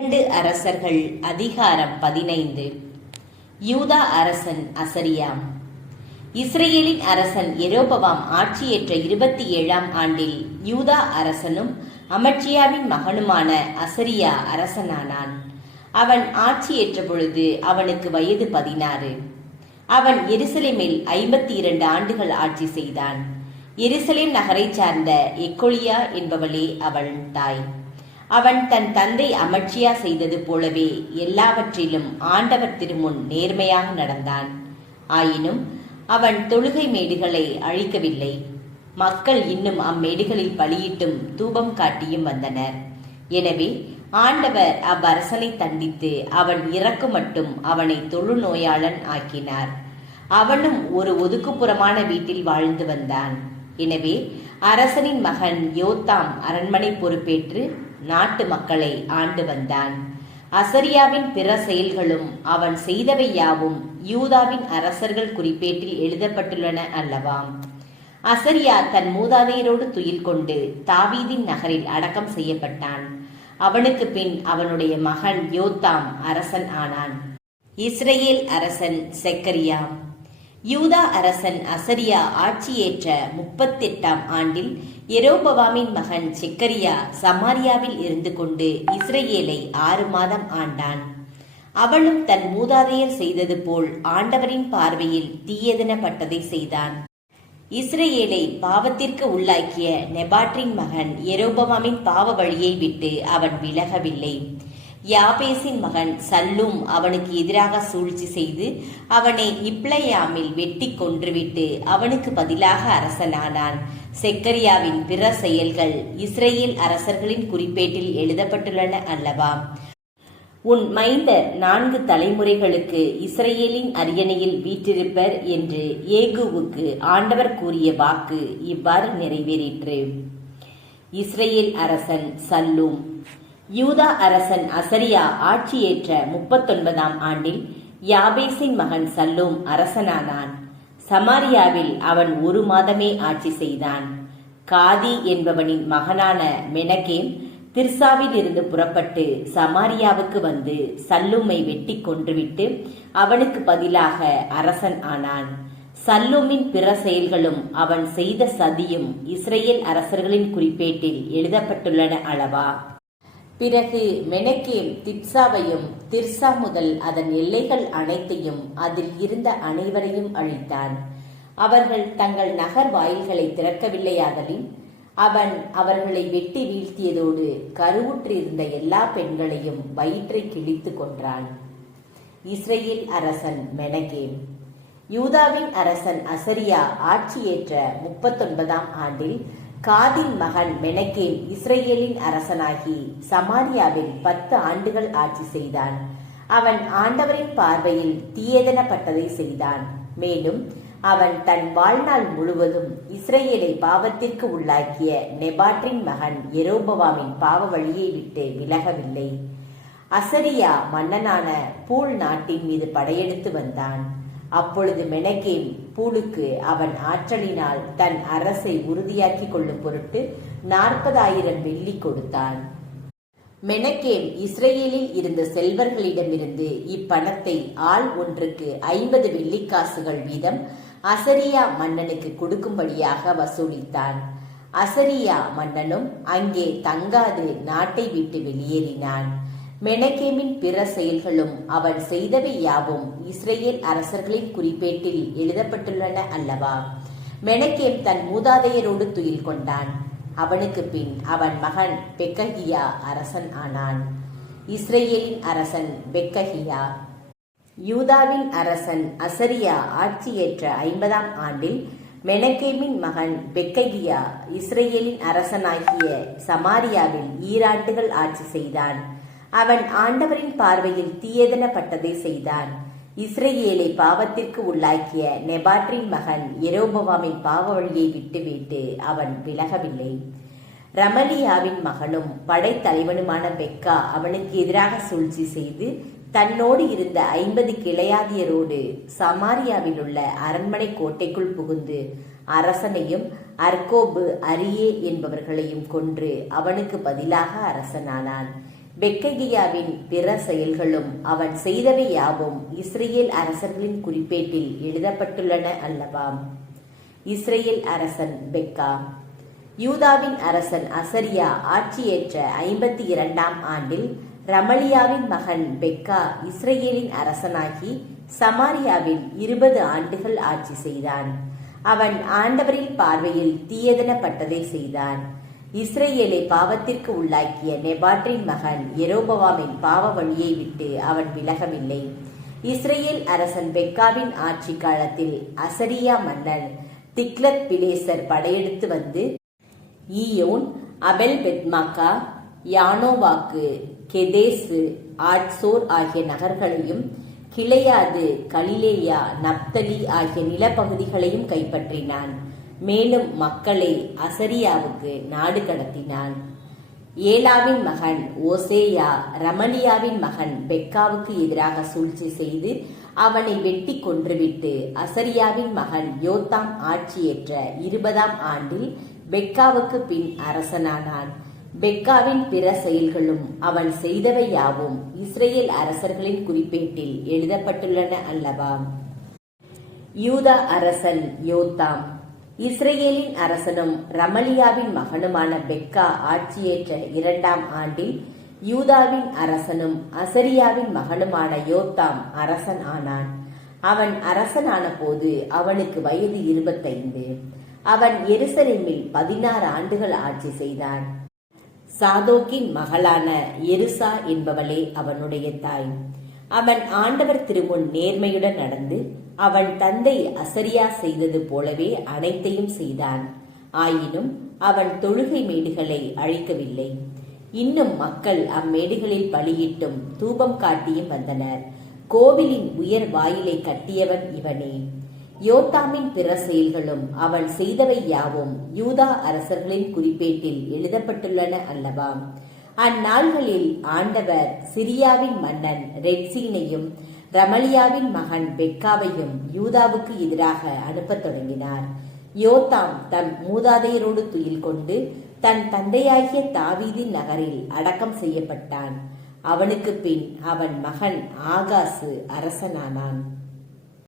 இரண்டு அரசர்கள் அதிகாரம் 15. யூதா அரசன் அசரியா. இஸ்ரேலின் அரசன் யெரொபெயாம் ஆட்சியேற்ற 27ஆம் ஆண்டில் யூதா அரசனும் அமத்சியாவின் மகனுமான அசரியா அரசனானான். அவன் ஆட்சியேற்ற பொழுது அவனுக்கு வயது 16. அவன் எருசலேமில் 52 ஆண்டுகள் ஆட்சி செய்தான். எருசலேம் நகரைச் சார்ந்த எக்கொலியா என்பவளே அவள் தாய். அவன் தன் தந்தை அமத்சியா செய்தது போலவே எல்லாவற்றிலும் ஆண்டவர் திருமுன் நேர்மையாக நடந்தான். ஆயினும் அவன் தொழுகை மேடுகளை அழிக்கவில்லை. மக்கள் இன்னும் அம்மேடுகளில் பலியிட்டும் தூபம் காட்டியும் வந்தனர். எனவே ஆண்டவர் அவ்வரசனை தண்டித்து அவன் இறக்கு மட்டும் அவனை தொழுநோயாளன் ஆக்கினார். அவனும் ஒரு ஒதுக்குப்புறமான வீட்டில் வாழ்ந்து வந்தான். எனவே அரசனின் மகன் யோத்தாம் அரண்மனை பொறுப்பேற்று நாட்டு மக்களை ஆண்டு வந்தான். அசரியாவின் பிற செயல்களும் அவன் செய்தவை யாவும் யூதாவின் அரசர்கள் குறிப்பேட்டில் எழுதப்பட்டுள்ளன அல்லவா? அசரியா தன் மூதாதையரோடு துயில் கொண்டு தாவீதின் நகரில் அடக்கம் செய்யப்பட்டான். அவனுக்கு பின் அவனுடைய மகன் யோத்தாம் அரசன் ஆனான். இஸ்ரேல் அரசன் செக்கரியா. யூதா அரசன் அசரியா ஆட்சியேற்ற 38ஆம் ஆண்டில் யெரொபெயாமின் மகன் செக்கரியா சமாரியாவில் இருந்து கொண்டு இஸ்ரேலை 6 மாதம் ஆண்டான். அவளும் தன் மூதாதையர் செய்தது போல் ஆண்டவரின் பார்வையில் தீயதெனப்பட்டதை செய்தான். இஸ்ரேலை பாவத்திற்கு உள்ளாக்கிய நெபாற்றின் மகன் யெரொபெயாமின் பாவ வழியை விட்டு அவன் விலகவில்லை. யாபேசின் மகன் சல்லூம் அவனுக்கு எதிராக சூழ்ச்சி செய்து அவனை இப்லேயாமில் வெட்டி கொன்றுவிட்டு அவனுக்கு பதிலாக அரசனானான். செக்கரியாவின் பிற செயல்கள் இஸ்ரேல் அரசர்களின் குறிப்பேட்டில் எழுதப்பட்டுள்ளன அல்லவா? உன் மைந்தர் 4 தலைமுறைகளுக்கு இஸ்ரேலின் அரியணையில் வீற்றிருப்பர் என்று ஏகூவுக்கு ஆண்டவர் கூறிய வாக்கு இவ்வாறு நிறைவேறிற்று. இஸ்ரேல் அரசன் சல்லூம். யூதா அரசன் அசரியா ஆட்சியேற்ற 39ஆம் ஆண்டில் யாபேசின் மகன் சல்லூம் அரசனானான். சமாரியாவில் அவன் 1 மாதமே ஆட்சி செய்தான். காதி என்பவனின் மகனான மெனகேம் திர்சாவில் இருந்து புறப்பட்டு சமாரியாவுக்கு வந்து சல்லூமை வெட்டி கொன்றுவிட்டு அவனுக்கு பதிலாக அரசன் ஆனான். சல்லூமின் பிற செயல்களும் அவன் செய்த சதியும் இஸ்ரேல் அரசர்களின் குறிப்பேட்டில் எழுதப்பட்டுள்ளன அளவா? பிறகு மெனகேம் திப்சாவையும் திர்சா முதல் அதன் எல்லைகள் அனைத்தையும் அதில் இருந்த அனைவரையும் அழித்தான். அவர்கள் தங்கள் நகர் வாயில்களை திறக்கவில்லையாதலின் அவன் அவர்களை வெட்டி வீழ்த்தியதோடு கருவுற்றிருந்த எல்லா பெண்களையும் வயிற்றை கிழித்து கொன்றான். இஸ்ரேல் அரசன் மெனகேம். யூதாவின் அரசன் அசரியா ஆட்சியேற்ற 39ஆம் ஆண்டில் காதின் மகன் மெனகேம் இஸ்ரேலின் அரசனாகி சமாரியாவில் 10 ஆண்டுகள் ஆட்சி செய்தான். அவன் ஆண்டவரின் பார்வையில் தீயதெனப்பட்டதை செய்தான். மேலும் அவன் தன் வாழ்நாள் முழுவதும் இஸ்ரேலை பாவத்திற்கு உள்ளாக்கிய நெபாற்றின் மகன் யெரொபெயாமின் பாவ வழியை விட்டு விலகவில்லை. அசரியா மன்னனான பூல் நாட்டின் மீது படையெடுத்து வந்தான். அப்பொழுது மெனகேம் பூலுக்கு அவன் ஆற்றலினால் தன் அரசை உறுதியாக்கி கொள்ளும் பொருட்டு 40,000 வெள்ளி கொடுத்தான். மெனகேம் இஸ்ரேலில் இருந்த செல்வர்களிடமிருந்து இப்பணத்தை ஆள் ஒன்றுக்கு 50 வெள்ளிக்காசுகள் வீதம் அசரியா மன்னனுக்கு கொடுக்கும்படியாக வசூலித்தான். அசரியா மன்னனும் அங்கே தங்காது நாட்டை விட்டு வெளியேறினான். மெனகேமின் பிற செயல்களும் அவன் செய்தவை யாவும் இஸ்ரேல் அரசர்களின் குறிப்பேட்டில் எழுதப்பட்டுள்ளன அல்லவா? மெனகேம் தன் மூதாதையரோடு துயில் கொண்டான். அவனுக்கு பின் அவன் மகன் பெக்ககியா அரசன் ஆனான். இஸ்ரேலின் அரசன் பெக்ககியா. யூதாவின் அரசன் அசரியா ஆட்சியேற்ற 50ஆம் ஆண்டில் மெனகேமின் மகன் பெக்ககியா இஸ்ரேலின் அரசனாகிய சமாரியாவில் 7 ஆண்டுகள் ஆட்சி செய்தான். அவன் ஆண்டவரின் பார்வையில் தீயதெனப்பட்டதை செய்தான். இஸ்ரேலை பாவத்திற்கு உள்ளாக்கிய நெபாற்றின் மகன் யெரொபெயாமின் பாவ வழியை விட்டுவிட்டு அவன் விலகவில்லை. ரமலியாவின் மகனும் படைத்தலைவனுமான பெக்கா அவனுக்கு எதிராக சூழ்ச்சி செய்து தன்னோடு இருந்த 50 கிளையாதியரோடு சமாரியாவில் உள்ள அரண்மனை கோட்டைக்குள் புகுந்து அரசனையும் அர்கோபு அரியே என்பவர்களையும் கொன்று அவனுக்கு பதிலாக அரசனானான். பெக்ககியாவின் பிற செயல்களும் அவன் செய்தவை யாவும் இஸ்ரேல் அரசர்களின் குறிப்பேட்டில் எழுதப்பட்டுள்ளன அல்லவா? இஸ்ரேல் அரசன் பெக்கா. யூதாவின் அரசன் அசரியா ஆட்சியேற்ற 52ஆம் ஆண்டில் ரமலியாவின் மகன் பெக்கா இஸ்ரேலின் அரசனாகி சமாரியாவில் 20 ஆண்டுகள் ஆட்சி செய்தான். அவன் ஆண்டவரின் பார்வையில் தீயதனப்பட்டதை செய்தான். இஸ்ரேலை பாவத்திற்கு உள்ளாக்கிய நெபாற்றின் மகன் யெரொபெயாமின் பாவ வழியை விட்டு அவன் விலகவில்லை. இஸ்ரேல் அரசன் பெக்காவின் ஆட்சி காலத்தில் அசரியா மன்னன் திக்லத் பிலேசர் படையெடுத்து வந்து ஈயோன், அபெல் பெத்மாக்கா, யானோவாக்கு, கெதேசு, ஆட்சோர் ஆகிய நகர்களையும் கிளையாது, கலிலேயா, நப்தலி ஆகிய நிலப்பகுதிகளையும் கைப்பற்றினான். மேலும் மக்களை அசரியாவுக்கு நாடு கடத்தினான். ஏலாவின் மகன் ஓசேயா ரமலியாவின் மகன் பெக்காவுக்கு எதிராக சூழ்ச்சி செய்து அவனை வெட்டி கொன்றுவிட்டு அசரியாவின் மகன் யோத்தாம் ஆட்சியேற்ற 20ஆம் ஆண்டில் பெக்காவுக்கு பின் அரசனானான். பெக்காவின் பிற செயல்களும் அவன் செய்தவை யாவும் இஸ்ரேல் அரசர்களின் குறிப்பேட்டில் எழுதப்பட்டுள்ளன அல்லவா? யூதா அரசன் யோத்தாம். இஸ்ரேலின் அரசனும் ரமலியாவின் மகனுமான பெக்கா ஆட்சியேற்ற 2ஆம் ஆண்டில் யூதாவின் அரசனும் அசரியாவின் மகனுமான யோத்தாம் அரசன் ஆனான். அவன் அரசனான போது அவனுக்கு வயது 25. அவன் எருசலேமில் 16 ஆண்டுகள் ஆட்சி செய்தான். சாதோக்கின் மகளான எருசா என்பவளே அவனுடைய தாய். அவன் ஆண்டவர் திருமுன் நேர்மையுடன் நடந்து அவன் தந்தை அசரியா செய்தது போலவே அனைத்தையும் செய்தான். ஆயினும் அவன் தொழுகை மேடுகளை அழிக்கவில்லை. இன்னும் மக்கள் அம்மேடுகளில் பலியிட்டும் தூபம் காட்டியும் வந்தனர். கோவிலின் உயர் வாயிலை கட்டியவன் இவனே. யோத்தாமின் பிற செயல்களும் அவன் செய்தவை யாவும் யூதா அரசர்களின் குறிப்பேட்டில் எழுதப்பட்டுள்ளன அல்லவா? அந்நாள்களில் ஆண்டவர் சிரியாவின் மன்னன் ரெட்சீனையும் ரமலியாவின் மகன் பெக்காவையும் யூதாவுக்கு எதிராக அனுப்பத் தொடங்கினார். யோத்தாம் தம் மூதாதையரோடு துயில் கொண்டு தன் தந்தையாகிய தாவீதின் நகரில் அடக்கம் செய்யப்பட்டான். அவனுக்கு பின் அவன் மகன் ஆகாசு அரசனானான்.